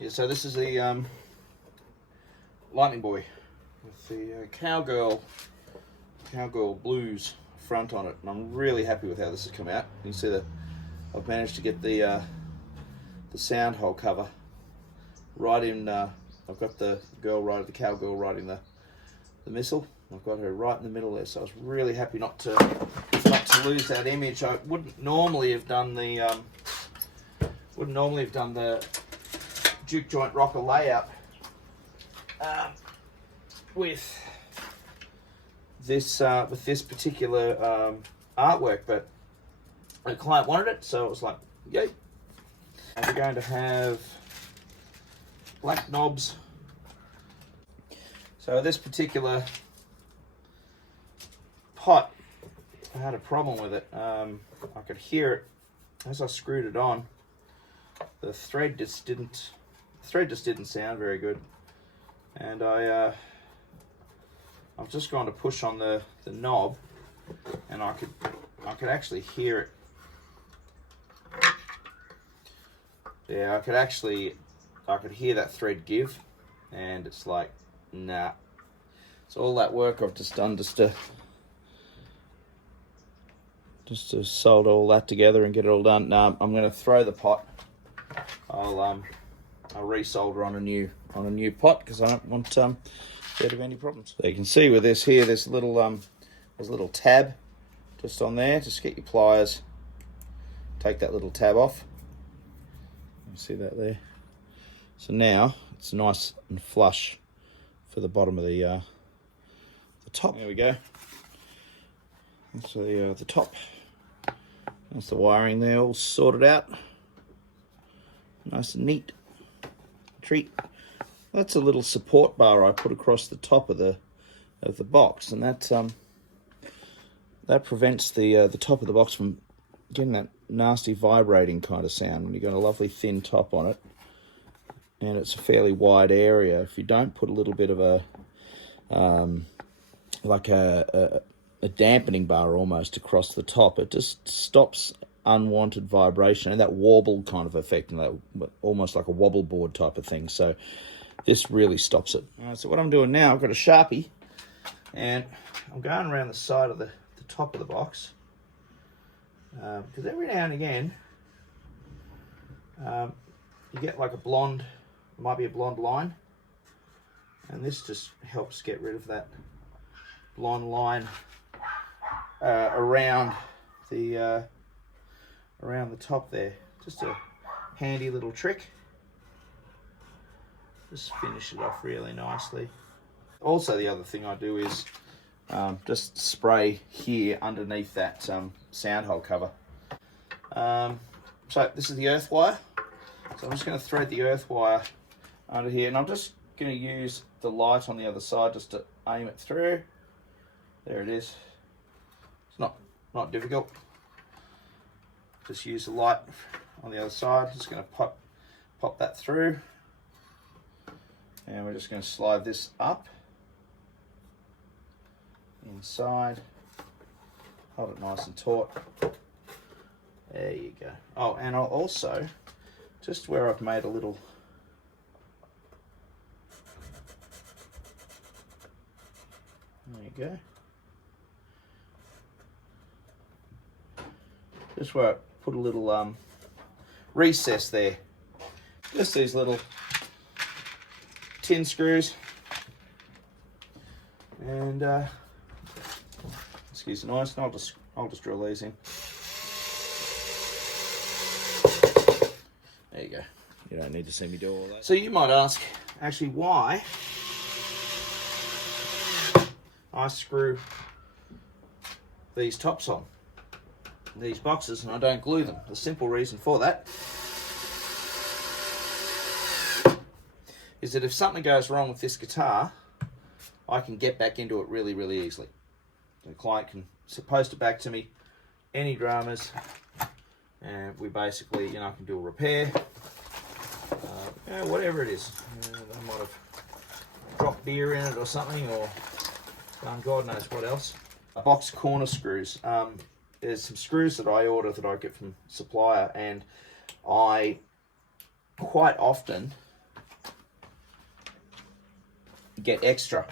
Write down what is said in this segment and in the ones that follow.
Yeah, so this is the Lightning Boy with the Cowgirl Blues front on it, and I'm really happy with how this has come out. You can see that I've managed to get the sound hole cover right in. I've got the cowgirl riding the missile. I've got her right in the middle there, so I was really happy not to lose that image. I wouldn't normally have done the juke joint rocker layout with this particular artwork, but the client wanted it, so it was like, yay. And we're going to have black knobs. So this particular pot, I had a problem with it. I could hear it as I screwed it on. The thread just didn't sound very good, and I've just gone to push on the knob, and I could actually hear it. Yeah, I could hear that thread give, and it's like, nah. So all that work I've just done just to solder all that together and get it all done. Now I'm going to throw the pot. I'll resolder on a new pot because I don't want there to be any problems. So you can see with this here, there's a little tab just on there. Just get your pliers, take that little tab off. You see that there? So now it's nice and flush for the bottom of the top. There we go. That's the top. That's the wiring there, all sorted out. Nice and neat. Treat. That's a little support bar I put across the top of the box, and that prevents the top of the box from getting that nasty vibrating kind of sound when you've got a lovely thin top on it, and it's a fairly wide area. If you don't put a little bit of a dampening bar almost across the top, it just stops unwanted vibration and that warble kind of effect, and that almost like a wobble board type of thing. So this really stops it. All right, so what I'm doing now, I've got a Sharpie, and I'm going around the side of the top of the box, because every now and again you get like it might be a blonde line, and this just helps get rid of that blonde line around the top there. Just a handy little trick. Just finish it off really nicely. Also, the other thing I do is just spray here underneath that sound hole cover. So this is the earth wire. So I'm just going to thread the earth wire under here, and I'm just going to use the light on the other side just to aim it through. There it is. It's not difficult. Just use the light on the other side. Just going to pop that through, and we're just going to slide this up inside. Hold it nice and taut. There you go. Oh, and I'll also, just where I've made a little there you go. Just where I put a little recess there. Just these little tin screws. And excuse the noise. I'll just drill these in. There you go. You don't need to see me do all that. So you might ask, actually, why I screw these tops on these boxes and I don't glue them. The simple reason for that is that if something goes wrong with this guitar, I can get back into it really, really easily. The client can post it back to me, any dramas, and we basically, I can do a repair, whatever it is. They might have dropped beer in it or something, or done God knows what else. Box corner screws. There's some screws that I order that I get from supplier, and I quite often get extra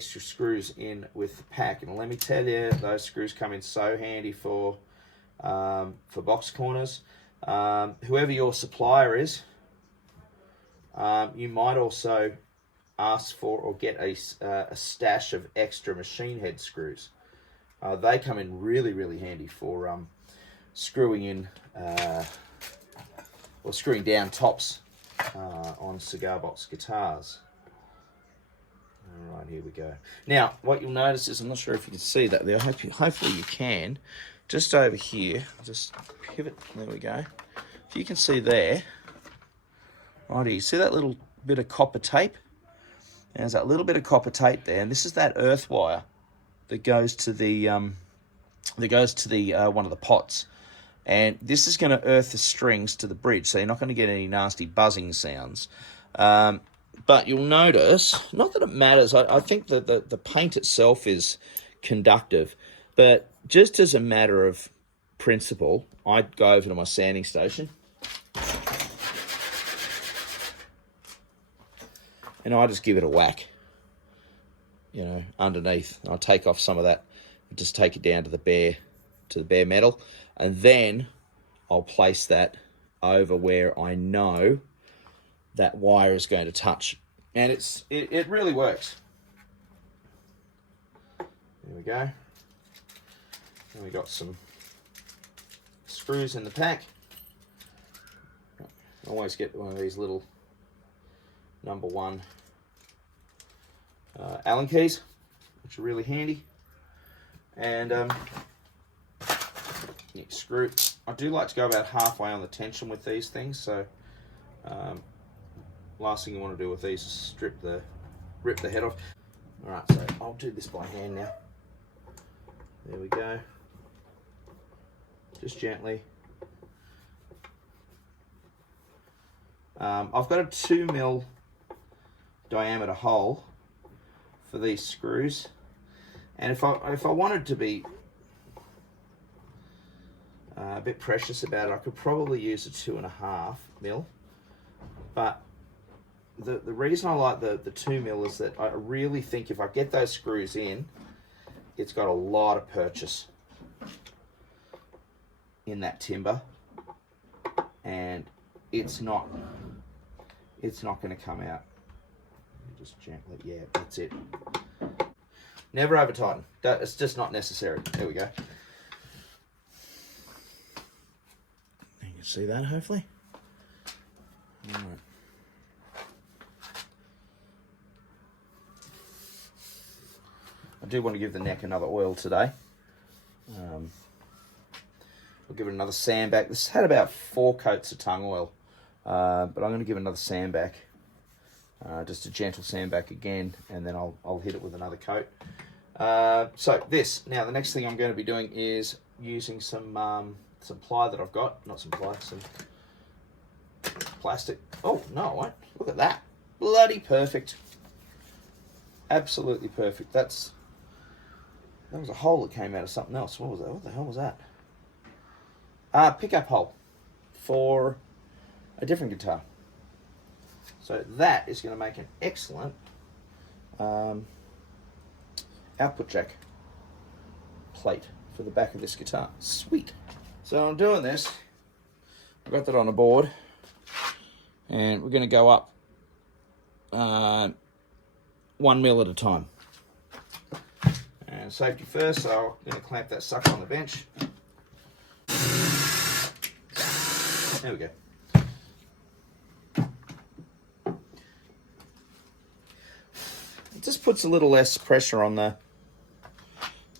screws in with the pack. And let me tell you, those screws come in so handy for box corners. Whoever your supplier is, you might also ask for or get a stash of extra machine head screws. They come in really, really handy for screwing in or screwing down tops on cigar box guitars. All right, here we go. Now, what you'll notice is, I'm not sure if you can see that there. Hopefully you can. Just over here, just pivot. There we go. If you can see there, right here, you see that little bit of copper tape? There's that little bit of copper tape there, and this is that earth wire that goes to the one of the pots. And this is going to earth the strings to the bridge, so you're not going to get any nasty buzzing sounds. But you'll notice, not that it matters, I think that the paint itself is conductive, but just as a matter of principle, I'd go over to my sanding station and I just give it a whack, you know, underneath. I'll take off some of that and just take it down to the bare metal, and then I'll place that over where I know that wire is going to touch, and it really works. There we go. And we got some screws in the pack. I always get one of these little number 1 Allen keys, which are really handy. And you screw. I do like to go about halfway on the tension with these things, so last thing you want to do with these is rip the head off. All right, so I'll do this by hand now. There we go. Just gently. I've got a 2mm diameter hole for these screws, and if I wanted to be a bit precious about it, I could probably use a 2.5mm, but the reason I like the 2mm is that I really think if I get those screws in, it's got a lot of purchase in that timber, and it's not going to come out. Just gently, yeah, that's it. Never over tighten. It's just not necessary. There we go. You can see that, hopefully. All right. I do want to give the neck another oil today. I'll give it another sand back. This had about 4 coats of tung oil, but I'm going to give it another sand back. Just a gentle sand back again, and then I'll hit it with another coat. So this, now the next thing I'm going to be doing is using some ply that I've got, not some ply, some plastic. Oh, no, I won't. Look at that. Bloody perfect. Absolutely perfect. That was a hole that came out of something else. What was that? What the hell was that? Pickup hole for a different guitar. So that is going to make an excellent output jack plate for the back of this guitar. Sweet. So I'm doing this. I've got that on a board, and we're going to go up 1mm at a time. And safety first, so I'm going to clamp that sucker on the bench. There we go. It just puts a little less pressure on the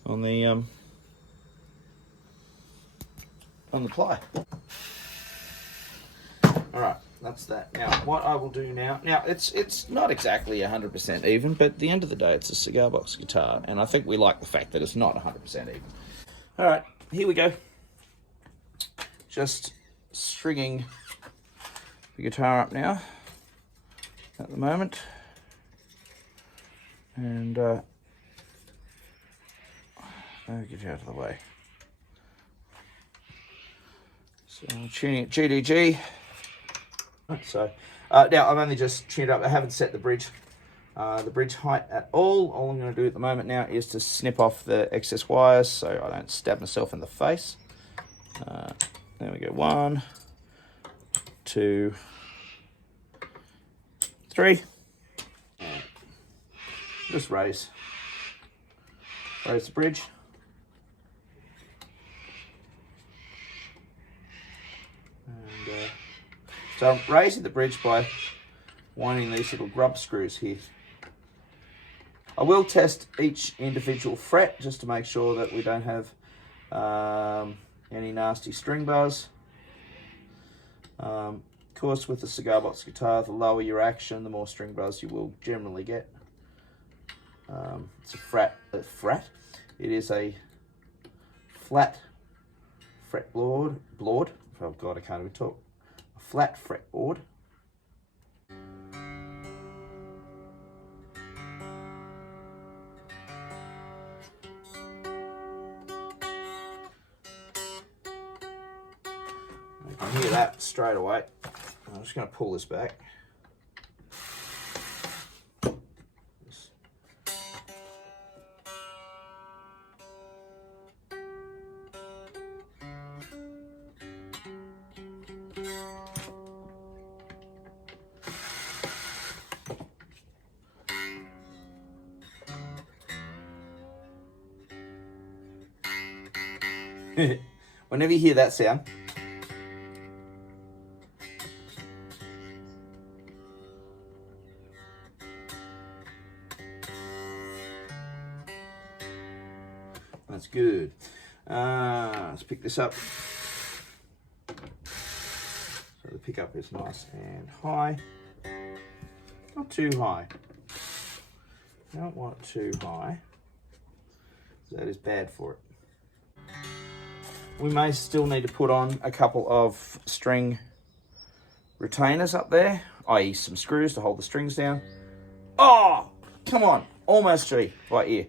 ply. All right, that's that. Now, what I will do now, it's not exactly 100% even, but at the end of the day, it's a cigar box guitar, and I think we like the fact that it's not 100% even. All right, here we go. Just stringing the guitar up now at the moment, and I'll get you out of the way. So I'm tuning it GDG. So now I've only just tuned up. I haven't set the bridge the bridge height at all. All I'm going to do at the moment now is to snip off the excess wires so I don't stab myself in the face. There we go, 1, 2, 3. Just raise the bridge. And so I'm raising the bridge by winding these little grub screws here. I will test each individual fret just to make sure that we don't have any nasty string bars. Of course, with the cigar box guitar, the lower your action, the more string bars you will generally get. It's a fret. It is a flat fretboard. Oh God, I can't even talk. A flat fretboard. You can hear that straight away. I'm just going to pull this back. Whenever you hear that sound, that's good. Let's pick this up. So the pickup is nice and high, not too high. You don't want it too high, that is bad for it. We may still need to put on a couple of string retainers up there, i.e. some screws to hold the strings down. Oh, come on, almost G, right here.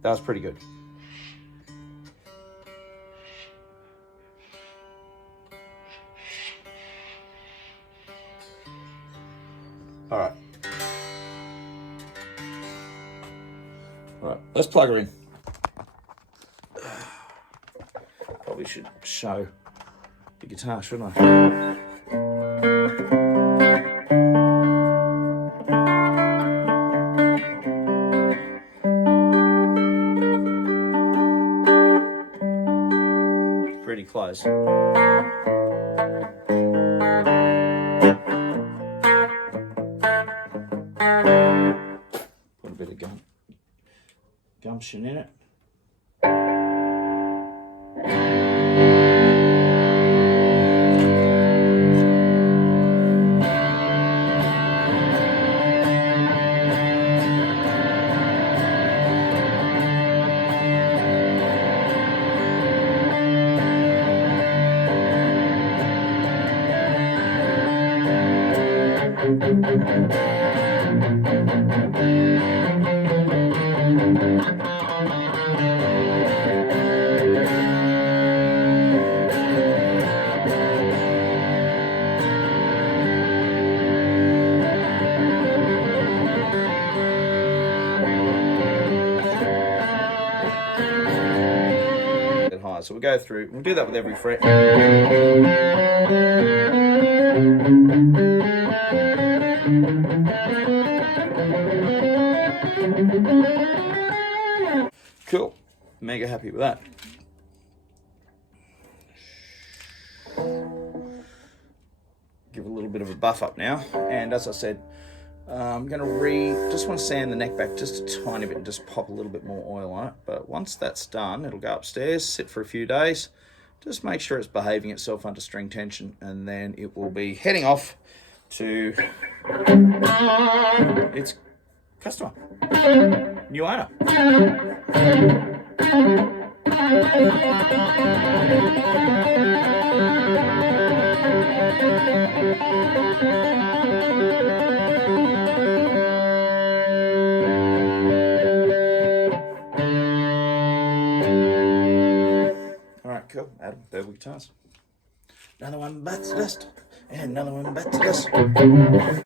That was pretty good. All right. All right, let's plug her in. Probably should show the guitar, shouldn't I? Pretty close. Put a bit of gumption in it. So we'll go through, we'll do that with every fret. Cool, mega happy with that. Give a little bit of a buff up now, and as I said, I'm going to just want to sand the neck back just a tiny bit and just pop a little bit more oil on it. But once that's done, it'll go upstairs, sit for a few days, just make sure it's behaving itself under string tension, and then it will be heading off to its customer, new owner. Cool, Adam, Birdwood guitars. Another one bites the dust, and another one bites the dust.